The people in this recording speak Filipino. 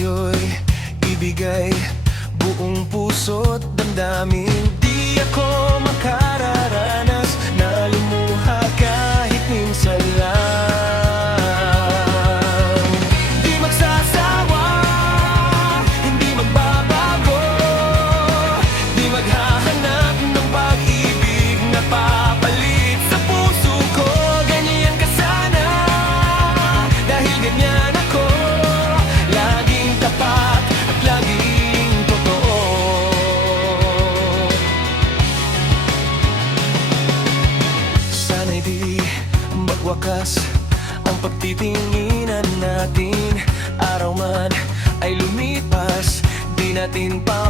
sa'yo'y ibigay buong puso't damdamin. Di ako makararanas na lumuha kahit minsan lang. Di magsasawa, hindi magbabago, di maghahanap ng pag-ibig na papalit sa puso ko. Ganyan ka sana, dahil ganyan ako, laging tapat at laging totoo. Sana'y di magwakas ang pagtitinginan natin. Araw man ay lumipas, di natin pa